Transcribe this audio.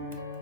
Thank you.